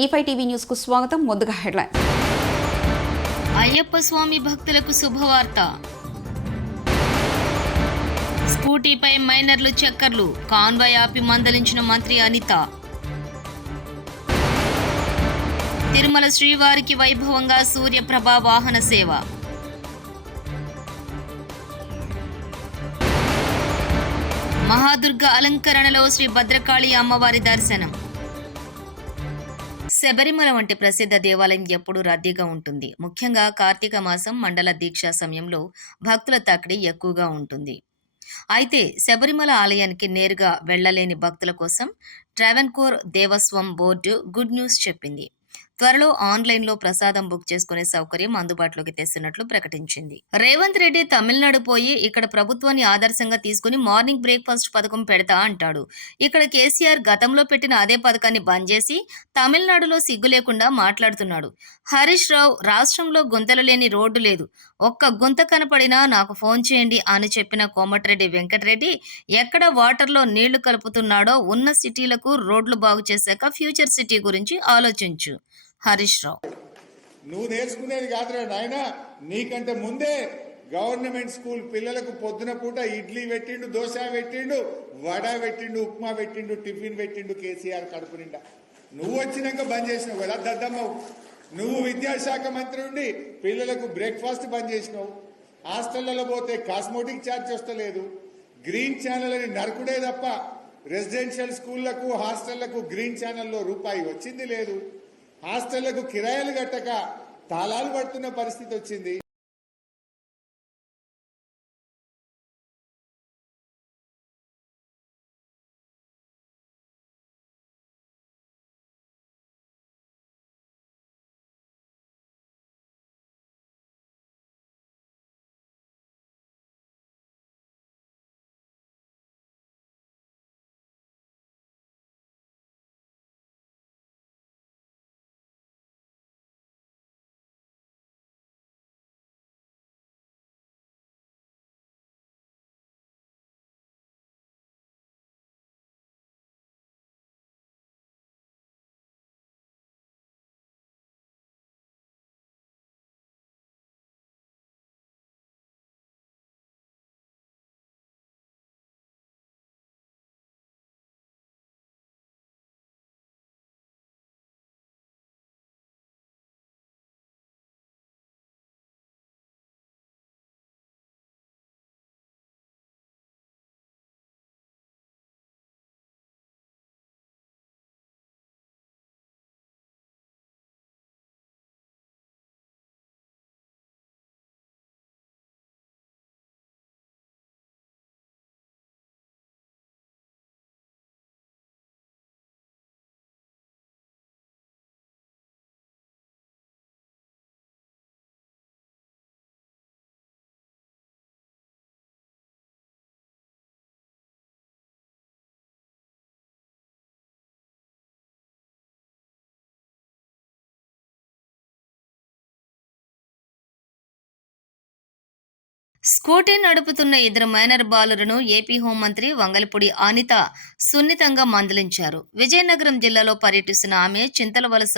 E5 TV news కు స్వాగతం. ముందుగా హెడ్లైన్. అయ్యప్ప స్వామి భక్తులకు శుభవార్త. స్కూటీపై మైనర్లు చక్కర్లు, కాన్వాయ్ ఆపి మందలించిన మంత్రి అనిత. తిరుమల శ్రీవారికి వైభవంగా సూర్యప్రభ వాహన సేవ. మహాదుర్గ అలంకరణలో శ్రీ భద్రకాళి అమ్మవారి దర్శనం. శబరిమల వంటి ప్రసిద్ధ దేవాలయం ఎప్పుడూ రద్దీగా ఉంటుంది. ముఖ్యంగా కార్తీక మాసం మండల దీక్ష సమయంలో భక్తుల తాకిడి ఎక్కువగా ఉంటుంది. అయితే శబరిమల ఆలయానికి నేరుగా వెళ్లలేని భక్తుల కోసం Travancore Devaswom board good news చెప్పింది. త్వరలో ఆన్లైన్లో ప్రసాదం బుక్ చేసుకునే సౌకర్యం అందుబాటులోకి తెస్తున్నట్లు ప్రకటించింది. రేవంత్ రెడ్డి తమిళనాడు పోయి ఇక్కడ ప్రభుత్వాన్ని ఆదర్శంగా తీసుకుని మార్నింగ్ బ్రేక్ఫాస్ట్ పథకం పెడతా అంటాడు. ఇక్కడ కేసీఆర్ గతంలో పెట్టిన అదే పథకాన్ని బంద్ చేసి తమిళనాడులో సిగ్గు లేకుండా మాట్లాడుతున్నాడు. హరీష్ రావు రాష్ట్రంలో గుంతలు లేని రోడ్డు లేదు, ఒక్క గుంత కనపడినా నాకు ఫోన్ చేయండి అని చెప్పిన కోమటిరెడ్డి వెంకటరెడ్డి ఎక్కడ వాటర్లో నీళ్లు కలుపుతున్నాడో ఉన్న సిటీలకు రోడ్లు బాగు చేశాక ఫ్యూచర్ సిటీ గురించి ఆలోచించు. హరీష్ రావు. నువ్వు నేర్చుకునేది కాదురా నాయన, నీకంటే ముందే గవర్నమెంట్ స్కూల్ పిల్లలకు పొద్దున పూట ఇడ్లీ పెట్టిండు, దోశ పెట్టిండు, వడ పెట్టిండు, ఉప్మా పెట్టిండు, టిఫిన్ పెట్టిండు కేసీఆర్ కడుపు నిండా. నువ్వు వచ్చినాక బంద్ చేసినావు కదా దద్దమ్మవు. నువ్వు విద్యాశాఖ మంత్రి ఉండి పిల్లలకు బ్రేక్ఫాస్ట్ బంద్ చేసినావు. హాస్టళ్లలో పోతే కాస్మోటిక్ ఛార్జ్ వస్తలేదు. గ్రీన్ ఛానల్ అని నరకుడే తప్ప రెసిడెన్షియల్ స్కూళ్లకు హాస్టళ్లకు గ్రీన్ ఛానల్లో రూపాయి వచ్చింది లేదు. హాస్టళ్లకు కిరాయిలు కట్టక తాళాలు పడుతున్న పరిస్థితి వచ్చింది. స్కూటీ నడుపుతున్న ఇద్దరు మైనర్ బాలులను ఏపీ హోంమంత్రి వంగలపూడి అనిత సున్నితంగా మందలించారు. విజయనగరం జిల్లాలో పర్యటిస్తున్న ఆమె చింతలవలస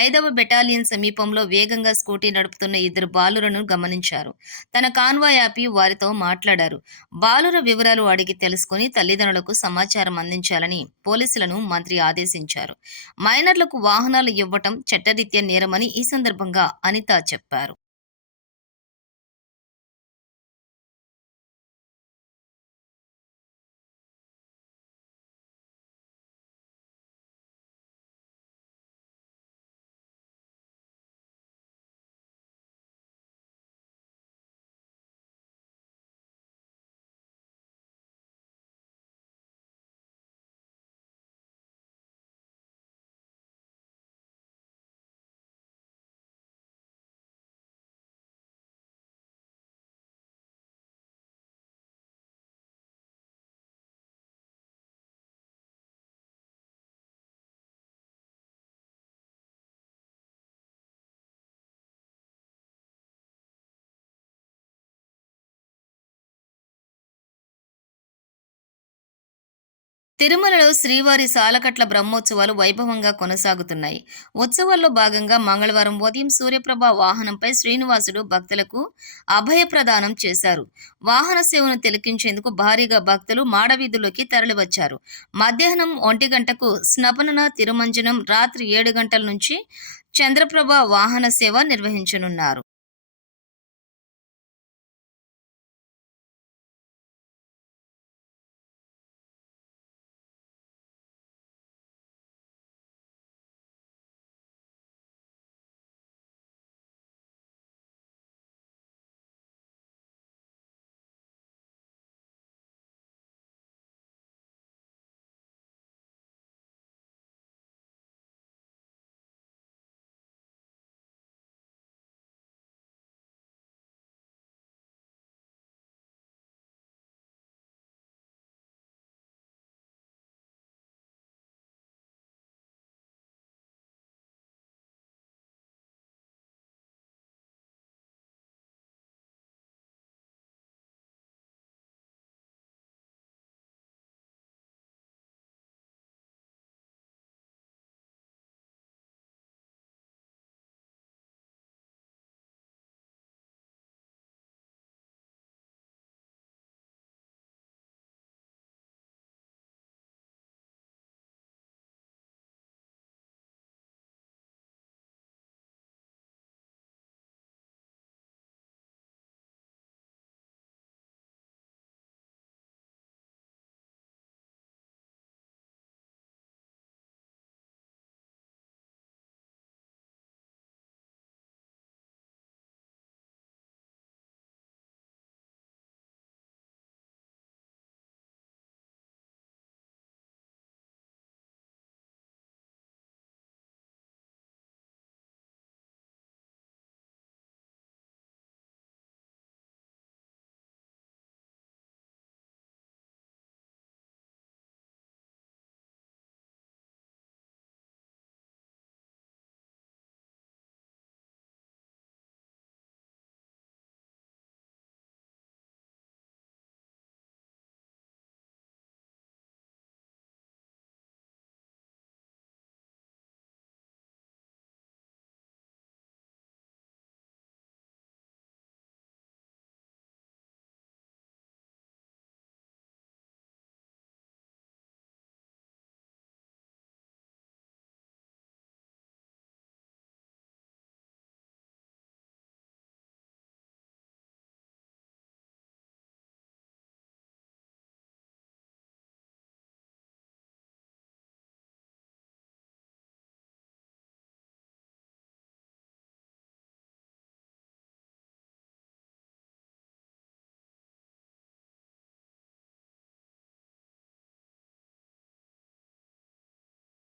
5వ బెటాలియన్ సమీపంలో వేగంగా స్కూటీ నడుపుతున్న ఇద్దరు బాలులను గమనించారు. తన కాన్వాయ్ ఆపి వారితో మాట్లాడారు. బాలుర వివరాలు అడిగి తెలుసుకుని తల్లిదండ్రులకు సమాచారం అందించాలని పోలీసులను మంత్రి ఆదేశించారు. మైనర్లకు వాహనాలు ఇవ్వటం చట్టరీత్యా నేరమని ఈ సందర్భంగా అనిత చెప్పారు. తిరుమలలో శ్రీవారి సాలకట్ల బ్రహ్మోత్సవాలు వైభవంగా కొనసాగుతున్నాయి. ఉత్సవాల్లో భాగంగా మంగళవారం ఉదయం సూర్యప్రభ వాహనంపై శ్రీనివాసుడు భక్తులకు అభయప్రదానం చేశారు. వాహన సేవను తిలకించేందుకు భారీగా భక్తులు మాడవీధుల్లోకి తరలివచ్చారు. మధ్యాహ్నం 1 గంటకు స్నపన తిరుమంజనం, రాత్రి 7 గంటల నుంచి చంద్రప్రభ వాహన సేవ నిర్వహించనున్నారు.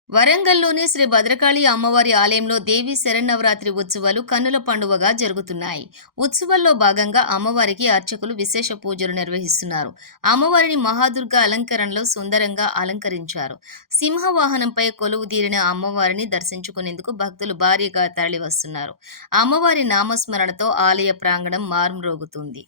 వరంగల్లోని శ్రీ భద్రకాళి అమ్మవారి ఆలయంలో దేవి శరన్నవరాత్రి ఉత్సవాలు కన్నుల పండువగా జరుగుతున్నాయి. ఉత్సవాల్లో భాగంగా అమ్మవారికి అర్చకులు విశేష పూజలు నిర్వహిస్తున్నారు. అమ్మవారిని మహాదుర్గ అలంకరణలో సుందరంగా అలంకరించారు. సింహవాహనంపై కొలువుదీరిన అమ్మవారిని దర్శించుకునేందుకు భక్తులు భారీగా తరలివస్తున్నారు. అమ్మవారి నామస్మరణతో ఆలయ ప్రాంగణం మార్మ్రోగుతుంది.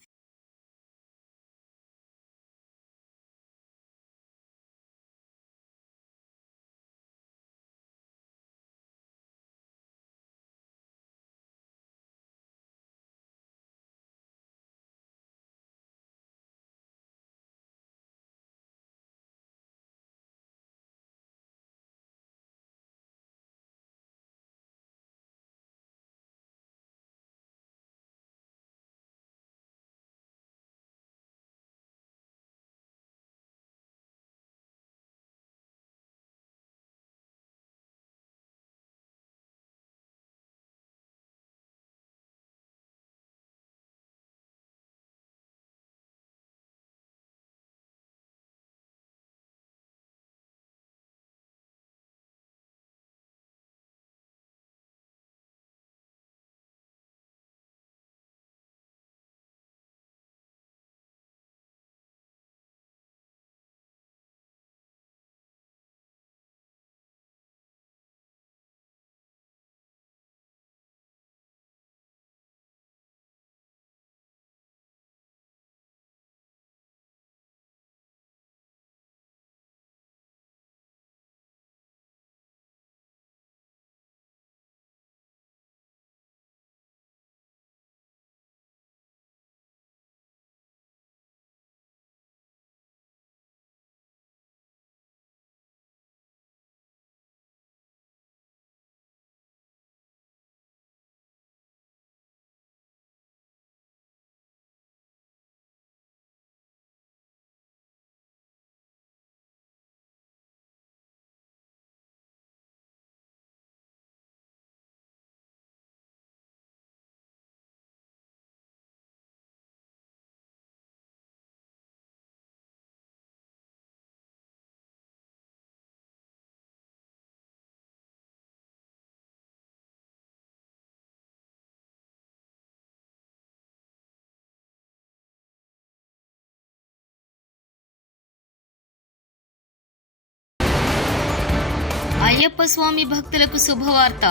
అయ్యప్ప స్వామి భక్తులకు శుభవార్త.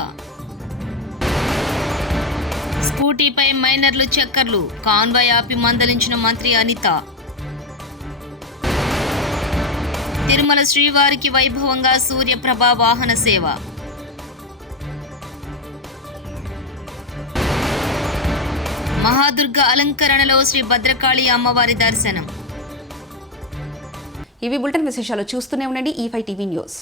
స్కూటీపై మైనర్లు చక్కర్లు, కాన్వాయ్ ఆపి మందలించిన మంత్రి అనిత. తిరుమల శ్రీవారికి వైభవంగా సూర్యప్రభ వాహన సేవ. మహాదుర్గ అలంకరణలో శ్రీ భద్రకాళి అమ్మవారి దర్శనం. ఇవి బులెటిన్ విశేషాలు. చూస్తూనే ఉండండి E5 టీవీ న్యూస్.